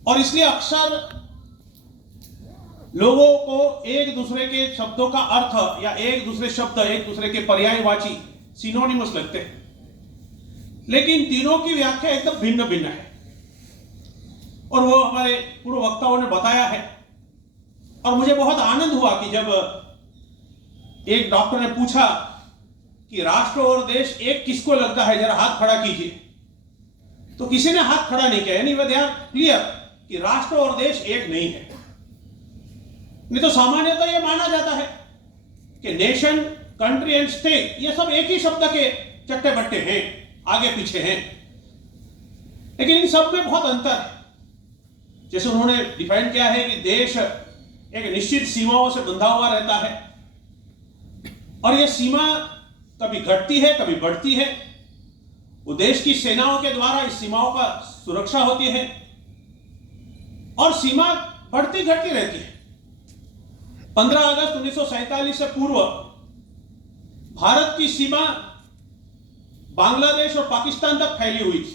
और इसलिए अक्सर लोगों को एक दूसरे के शब्दों का अर्थ या एक दूसरे शब्द एक दूसरे के पर्यायवाची सिनोनिमस लगते हैं, लेकिन तीनों की व्याख्या एकदम भिन्न भिन्न है और वो हमारे पूर्व वक्ताओं ने बताया है। और मुझे बहुत आनंद हुआ कि जब एक डॉक्टर ने पूछा कि राष्ट्र और देश एक किसको लगता है, जरा हाथ खड़ा कीजिए, तो किसी ने हाथ खड़ा नहीं किया, यानी वह क्लियर कि राष्ट्र और देश एक नहीं है। नहीं तो सामान्यतः यह माना जाता है कि नेशन, कंट्री एंड स्टेट ये सब एक ही शब्द के चट्टे बट्टे हैं, आगे पीछे हैं, लेकिन इन सब में बहुत अंतर है। जैसे उन्होंने डिफाइन किया है कि देश एक निश्चित सीमाओं से बंधा हुआ रहता है और यह सीमा कभी घटती है कभी बढ़ती है। वो देश की सेनाओं के द्वारा इस सीमाओं का सुरक्षा होती है और सीमा बढ़ती घटती रहती है। 15 अगस्त 1947 से पूर्व भारत की सीमा बांग्लादेश और पाकिस्तान तक फैली हुई थी,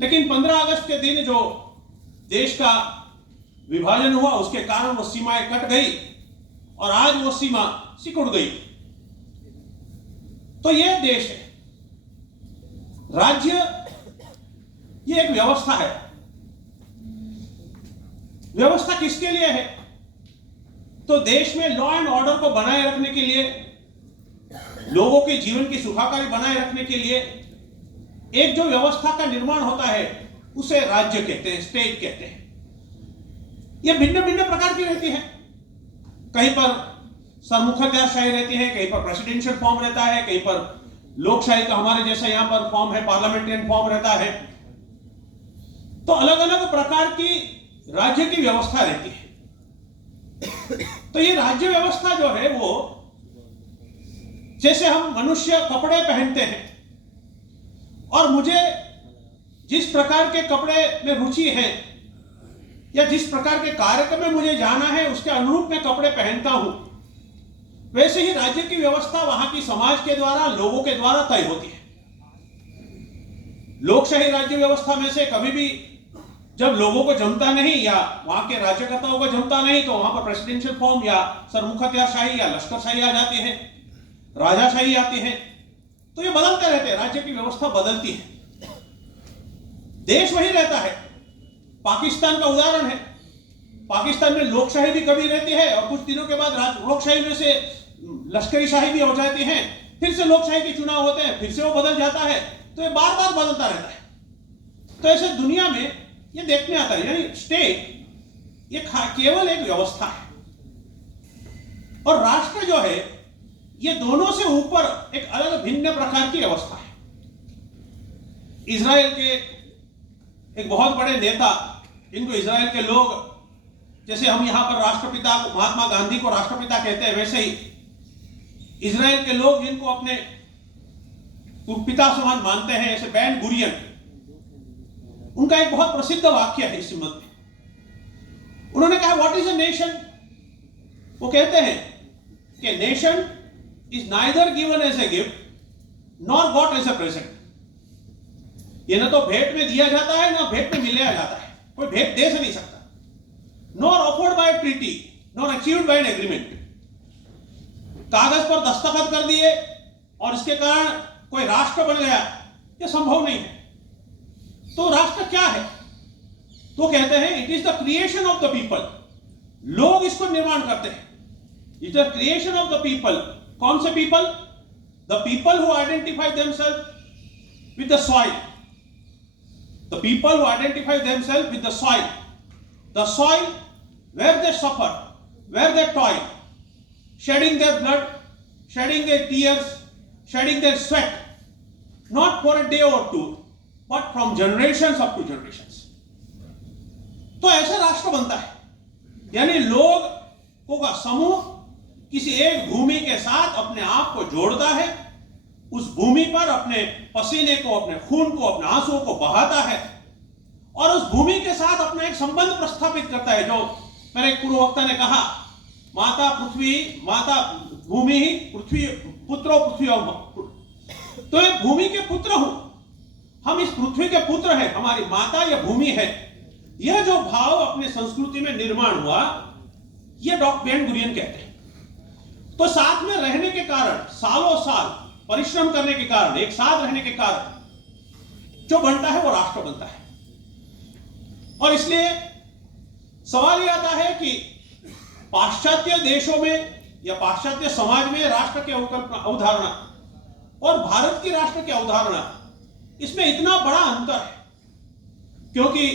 लेकिन 15 अगस्त के दिन जो देश का विभाजन हुआ उसके कारण वो सीमाएं कट गई और आज वो सीमा सिकुड़ गई। तो यह देश है। राज्य ये एक व्यवस्था है। व्यवस्था किसके लिए है? तो देश में लॉ एंड ऑर्डर को बनाए रखने के लिए, लोगों के जीवन की सुखाकारी बनाए रखने के लिए एक जो व्यवस्था का निर्माण होता है उसे राज्य कहते हैं, स्टेट कहते हैं। यह भिन्न भिन्न प्रकार की रहती है। कहीं पर सरमुखत्यारशाही रहती है, कहीं पर प्रेसिडेंशियल फॉर्म रहता है, कहीं पर लोकशाही का हमारे जैसा यहां पर फॉर्म है, पार्लियामेंट्रियन फॉर्म रहता है। तो अलग अलग प्रकार की राज्य की व्यवस्था रहती है। तो ये राज्य व्यवस्था जो है वो, जैसे हम मनुष्य कपड़े पहनते हैं और मुझे जिस प्रकार के कपड़े में रुचि है या जिस प्रकार के कार्यक्रम में मुझे जाना है उसके अनुरूप मैं कपड़े पहनता हूं, वैसे ही राज्य की व्यवस्था वहां की समाज के द्वारा, लोगों के द्वारा तय होती है। लोकशाही राज्य व्यवस्था में से कभी भी जब लोगों को जमता नहीं या वहां के राज्यकर्ताओं को जमता नहीं तो वहां पर प्रेसिडेंशियल फॉर्म या सरमुखत्यारशाही या लश्करशाही आ जाती है, राजाशाही आती है। तो ये बदलते रहते हैं, राज्य की व्यवस्था बदलती है, देश वही रहता है। पाकिस्तान का उदाहरण है। पाकिस्तान में लोकशाही भी कभी रहती है और कुछ दिनों के बाद लोकशाही में से लश्करी शाही भी हो जाती है, फिर से लोकशाही के चुनाव होते हैं, फिर से वो बदल जाता है। तो ये बार बार बदलता रहता है। तो ऐसे दुनिया में ये देखने आता है, यानी स्टेट ये केवल एक व्यवस्था है और राष्ट्र जो है ये दोनों से ऊपर एक अलग भिन्न प्रकार की व्यवस्था है। इजराइल के एक बहुत बड़े नेता, जिनको इजराइल के लोग, जैसे हम यहां पर राष्ट्रपिता को, महात्मा गांधी को राष्ट्रपिता कहते हैं, वैसे ही इजराइल के लोग जिनको अपने पिता समान मानते हैं, जैसे बेन गुरियन, उनका एक बहुत प्रसिद्ध वाक्य है इस संबंध में। उन्होंने कहा, व्हाट इज अ नेशन? वो कहते हैं कि nation is neither given as a gift nor got as a present. ये न तो भेंट में दिया जाता है ना भेंट में मिलाया जाता है, कोई भेंट दे से नहीं सकता। Nor offered by treaty nor achieved by an agreement. कागज पर दस्तखत कर दिए और इसके कारण कोई राष्ट्र बन गया, यह संभव नहीं है। तो राष्ट्र क्या है? तो कहते हैं it is the creation of the people. लोग इसको निर्माण करते हैं। It is the creation of the people. कौन से people? The people who identify themselves with the soil. The people who identify themselves with the soil where they suffer, where they toil, shedding their blood, shedding their tears, shedding their sweat, not for a day or two, but from generations up to generations. तो ऐसा राष्ट्र बनता है, यानी लोगों का समूह किसी एक भूमि के साथ अपने आप को जोड़ता है, उस भूमि पर अपने पसीने को, अपने खून को, अपने आंसुओं को बहाता है और उस भूमि के साथ अपना एक संबंध प्रस्थापित करता है। जो मेरे पूर्व वक्ता ने कहा, माता पृथ्वी, माता भूमि ही पृथ्वी, पुत्रो पृथ्वी। तो एक भूमि के पुत्र हूं, हम इस पृथ्वी के पुत्र हैं, हमारी माता यह भूमि है यह जो भाव अपने संस्कृति में निर्माण हुआ, यह डॉक्टर बेन गुरियन कहते हैं। तो साथ में रहने के कारण, सालों साल परिश्रम करने के कारण, एक साथ रहने के कारण जो बनता है वो राष्ट्र बनता है। और इसलिए सवाल यह आता है कि पाश्चात्य देशों में या पाश्चात्य समाज में राष्ट्र की अवधारणा और भारत की राष्ट्र की अवधारणा, इसमें इतना बड़ा अंतर है। क्योंकि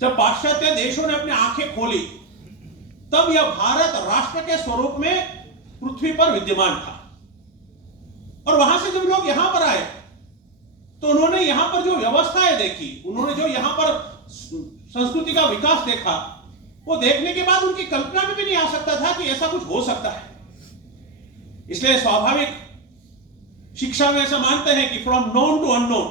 जब पाश्चात्य देशों ने अपनी आंखें खोली, तब यह भारत राष्ट्र के स्वरूप में पृथ्वी पर विद्यमान था। और वहां से जब लोग यहां पर आए, तो उन्होंने यहां पर जो व्यवस्थाएं देखी, उन्होंने जो यहां पर संस्कृति का विकास देखा, वो देखने के बाद उनकी कल्पना में भी नहीं आ सकता था कि ऐसा कुछ हो सकता है। इसलिए स्वाभाविक शिक्षा में ऐसा मानते हैं कि फ्रॉम नोन टू अननोन।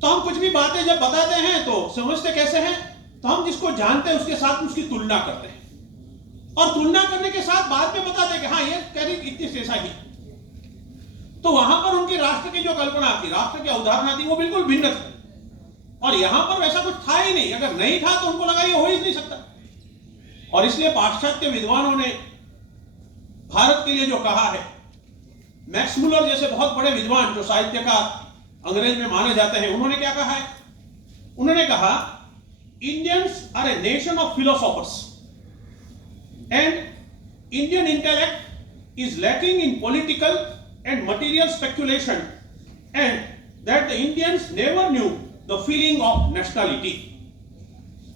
तो हम कुछ भी बातें जब बताते हैं तो समझते कैसे हैं? तो हम जिसको जानते हैं उसके साथ उसकी तुलना करते हैं, और तुलना करने के साथ बाद में बताते हैं कि हाँ, ये करीब इतनी से ऐसा ही। तो वहां पर उनकी राष्ट्र की जो कल्पना थी, राष्ट्र की अवधारणा थी, वो बिल्कुल भिन्न थी। और यहां पर वैसा कुछ था ही नहीं। अगर नहीं था तो उनको लगा ये हो ही नहीं सकता। और इसलिए पाश्चात्य विद्वानों ने भारत के लिए जो कहा है, मैक्स मुलर जैसे बहुत बड़े विद्वान जो साहित्यकार अंग्रेज में माने जाते हैं, उन्होंने क्या कहा है? उन्होंने कहा, Indians are a nation of philosophers and Indian intellect is lacking in political and material speculation and that the Indians never knew the feeling of nationality.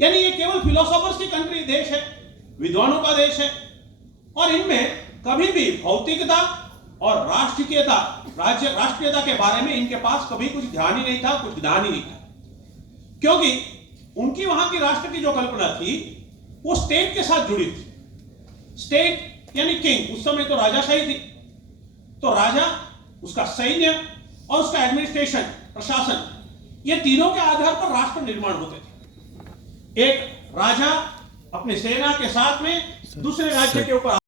यानी ये केवल फिलोसोफर्स की कंट्री देश है, विद्वानों का देश है, और इनमें कभी भी भौतिकता और राष्ट्रीयता के बारे में इनके पास कभी कुछ ध्यान ही नहीं था, कुछ ज्ञान ही नहीं था। क्योंकि उनकी वहां की राष्ट्र की जो कल्पना थी वो स्टेट के साथ जुड़ी थी। स्टेट यानी किंग, उस समय तो राजाशाही थी, तो राजा, उसका सैन्य और उसका एडमिनिस्ट्रेशन, प्रशासन, ये तीनों के आधार पर राष्ट्र निर्माण होते थे। एक राजा अपनी सेना के साथ में दूसरे राज्य के ऊपर